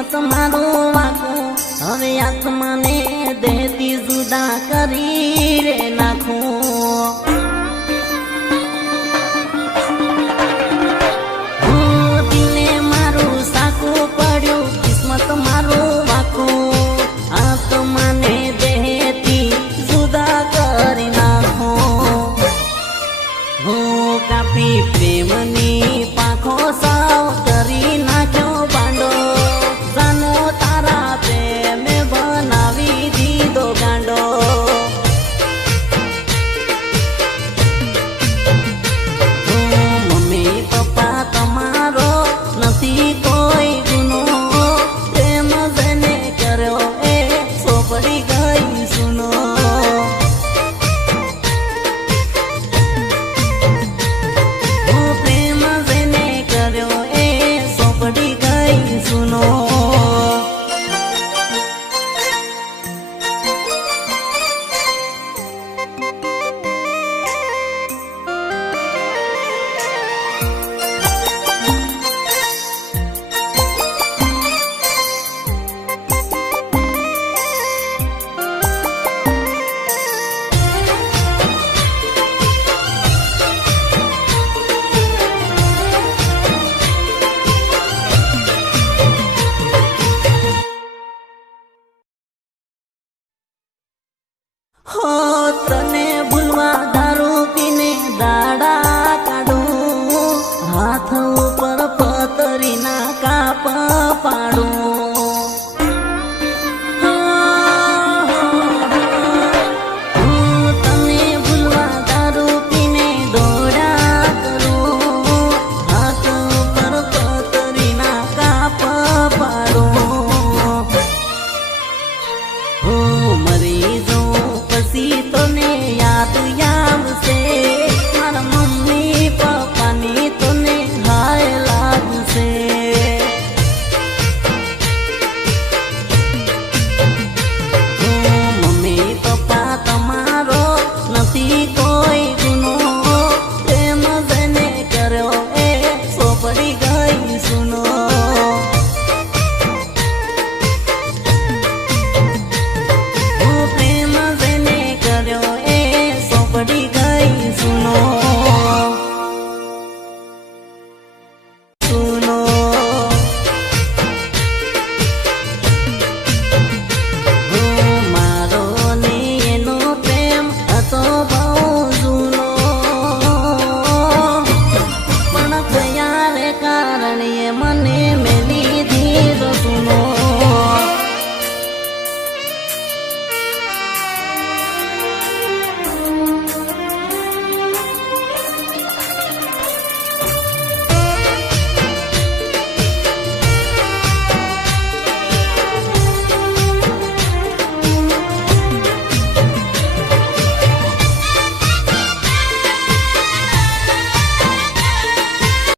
किस्मत मारो वाको हवे आत्मा ने देती जुदा करी रे नाखो दिले मारू साको पड्यो किस्मत मारो वाको आत्मा ने देती जुदा करी नाखो हो कापी प्रेमनी पाखो साव करी नाख्यो बांडो जानो तारा प्रेम बनावी दीदो गांडो मम्मी पप्पा तमारो नथी कोई गुनो प्रेम जेने कर्यो ए सोपड़ी गई सुनो प्रेम जेने कर्यो ए सोपड़ी गई सुनो हो तने भूलवा दारू पीने दाड़ा काढू हाथ ऊपर पतरी ना काप पाडू तने भूलवा दारू पीने दौड़ा करू हाथ ऊपर पतरी ना काप पाडू हो मरी जो पसी तो ने याद आवशे मारा मम्मी पप्पानी तो ने हाय लागशे मम्मी पप्पा तमारो नथी कोई गुनो प्रेम जेने कर्यो ए सोपड़ी गई सुनो प्रेम जेने कर्यो ए सोपड़ी गई सुनो सुनो मारो ने एनो प्रेम हतो